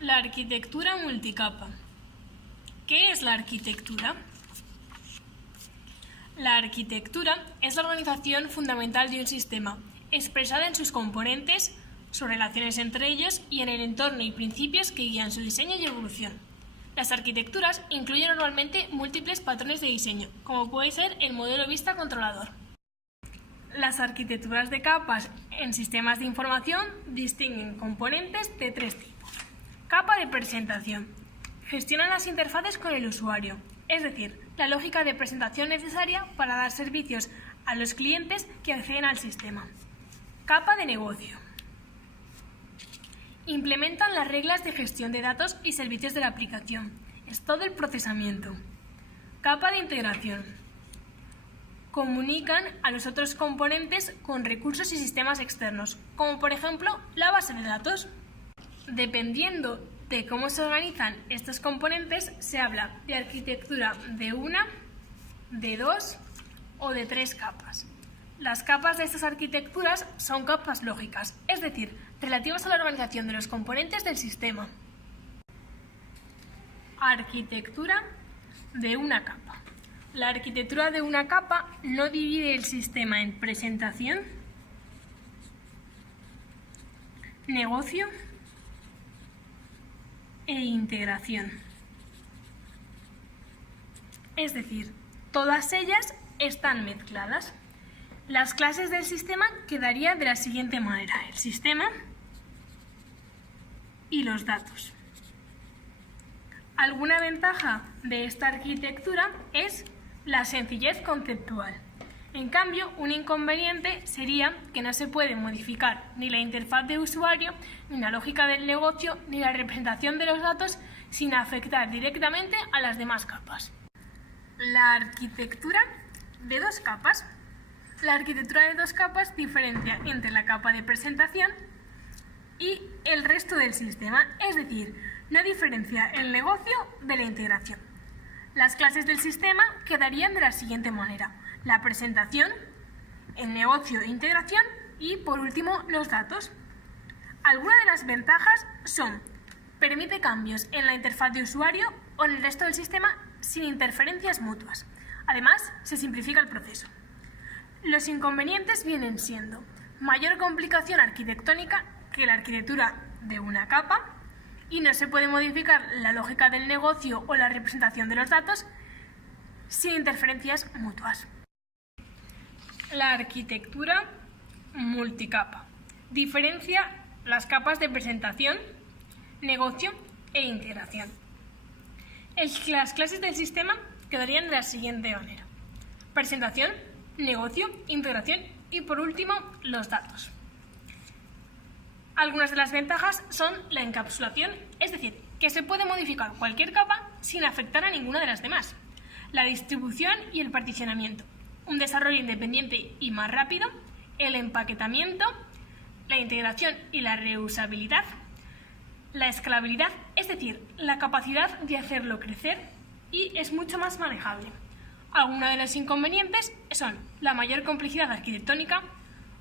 La arquitectura multicapa. ¿Qué es la arquitectura? La arquitectura es la organización fundamental de un sistema, expresada en sus componentes, sus relaciones entre ellos y en el entorno y principios que guían su diseño y evolución. Las arquitecturas incluyen normalmente múltiples patrones de diseño, como puede ser el modelo vista controlador. Las arquitecturas de capas en sistemas de información distinguen componentes de tres tipos. Capa de presentación. Gestiona las interfaces con el usuario, es decir, la lógica de presentación necesaria para dar servicios a los clientes que acceden al sistema. Capa de negocio. Implementan las reglas de gestión de datos y servicios de la aplicación. Es todo el procesamiento. Capa de integración. Comunican a los otros componentes con recursos y sistemas externos, como por ejemplo la base de datos. Dependiendo de cómo se organizan estos componentes, se habla de arquitectura de una, de dos o de tres capas. Las capas de estas arquitecturas son capas lógicas, es decir, relativas a la organización de los componentes del sistema. Arquitectura de una capa. La arquitectura de una capa no divide el sistema en presentación, negocio e integración. Es decir, todas ellas están mezcladas. Las clases del sistema quedarían de la siguiente manera: el sistema y los datos. Alguna ventaja de esta arquitectura es la sencillez conceptual. En cambio, un inconveniente sería que no se puede modificar ni la interfaz de usuario, ni la lógica del negocio, ni la representación de los datos sin afectar directamente a las demás capas. La arquitectura de dos capas. La arquitectura de dos capas diferencia entre la capa de presentación y el resto del sistema, es decir, no diferencia el negocio de la integración. Las clases del sistema quedarían de la siguiente manera: la presentación, el negocio e integración y, por último, los datos. Algunas de las ventajas son: permite cambios en la interfaz de usuario o en el resto del sistema sin interferencias mutuas. Además, se simplifica el proceso. Los inconvenientes vienen siendo mayor complicación arquitectónica que la arquitectura de una capa, y no se puede modificar la lógica del negocio o la representación de los datos sin interferencias mutuas. La arquitectura multicapa diferencia las capas de presentación, negocio e integración. Las clases del sistema quedarían de la siguiente manera: presentación, negocio, integración y, por último, los datos. Algunas de las ventajas son la encapsulación, es decir, que se puede modificar cualquier capa sin afectar a ninguna de las demás. La distribución y el particionamiento, un desarrollo independiente y más rápido, el empaquetamiento, la integración y la reusabilidad, la escalabilidad, es decir, la capacidad de hacerlo crecer, y es mucho más manejable. Algunos de los inconvenientes son la mayor complejidad arquitectónica,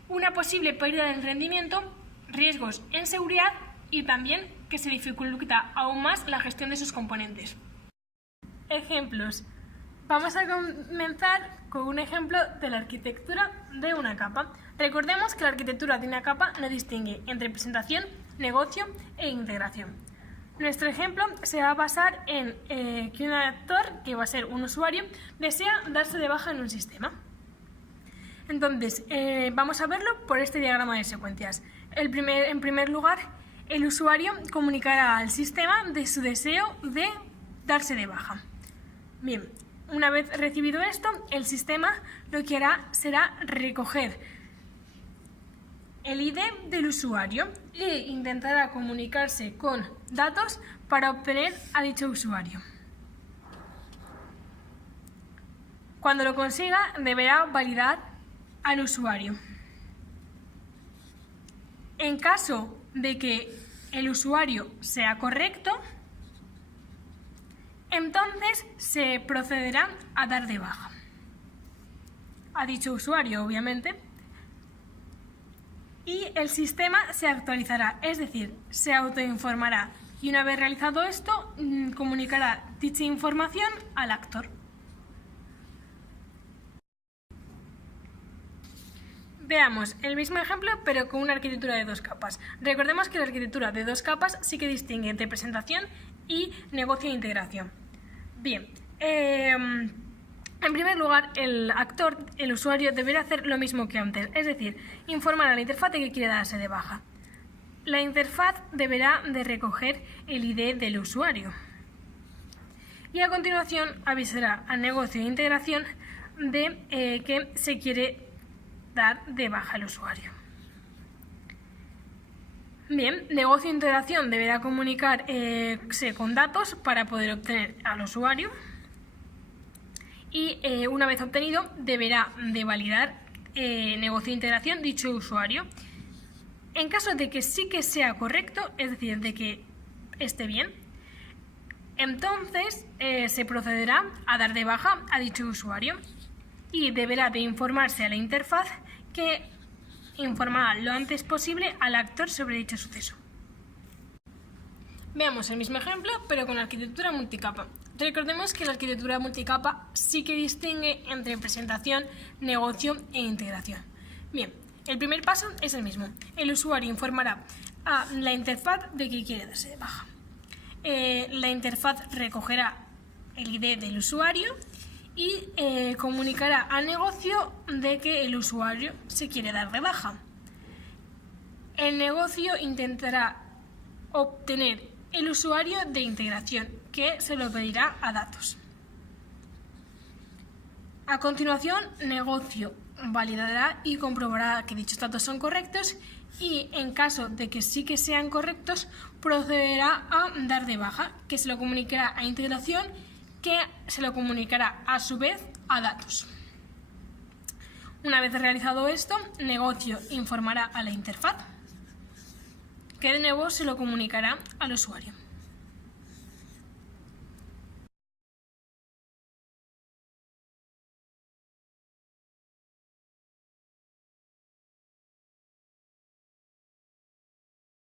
una posible pérdida de rendimiento, riesgos en seguridad y también que se dificulta aún más la gestión de sus componentes. Ejemplos. Vamos a comenzar con un ejemplo de la arquitectura de una capa. Recordemos que la arquitectura de una capa no distingue entre presentación, negocio e integración. Nuestro ejemplo se va a basar en que un actor, que va a ser un usuario, desea darse de baja en un sistema. Entonces, vamos a verlo por este diagrama de secuencias. En primer lugar, el usuario comunicará al sistema de su deseo de darse de baja. Bien, una vez recibido esto, el sistema lo que hará será recoger el ID del usuario e intentará comunicarse con datos para obtener a dicho usuario. Cuando lo consiga, deberá validar al usuario. En caso de que el usuario sea correcto, entonces se procederá a dar de baja a dicho usuario, obviamente, y el sistema se actualizará, es decir, se autoinformará y una vez realizado esto, comunicará dicha información al actor. Veamos el mismo ejemplo, pero con una arquitectura de 2 capas. Recordemos que la arquitectura de 2 capas sí que distingue entre presentación y negocio de integración. Bien, en primer lugar, el actor, el usuario, deberá hacer lo mismo que antes, es decir, informar a la interfaz de que quiere darse de baja. La interfaz deberá de recoger el ID del usuario y a continuación avisará al negocio de integración de que se quiere dar de baja al usuario. Bien, negocio de integración deberá comunicarse con datos para poder obtener al usuario y una vez obtenido deberá de validar negocio de integración dicho usuario. En caso de que sí que sea correcto, es decir, de que esté bien, entonces se procederá a dar de baja a dicho usuario y deberá de informarse a la interfaz que informará lo antes posible al actor sobre dicho suceso. Veamos el mismo ejemplo, pero con arquitectura multicapa. Recordemos que la arquitectura multicapa sí que distingue entre presentación, negocio e integración. Bien, el primer paso es el mismo. El usuario informará a la interfaz de que quiere darse de baja. La interfaz recogerá el ID del usuario y comunicará al negocio de que el usuario se quiere dar de baja. El negocio intentará obtener el usuario de integración, que se lo pedirá a datos. A continuación, negocio validará y comprobará que dichos datos son correctos y, en caso de que sí que sean correctos, procederá a dar de baja, que se lo comunicará a integración, que se lo comunicará a su vez a datos. Una vez realizado esto, negocio informará a la interfaz, que de nuevo se lo comunicará al usuario.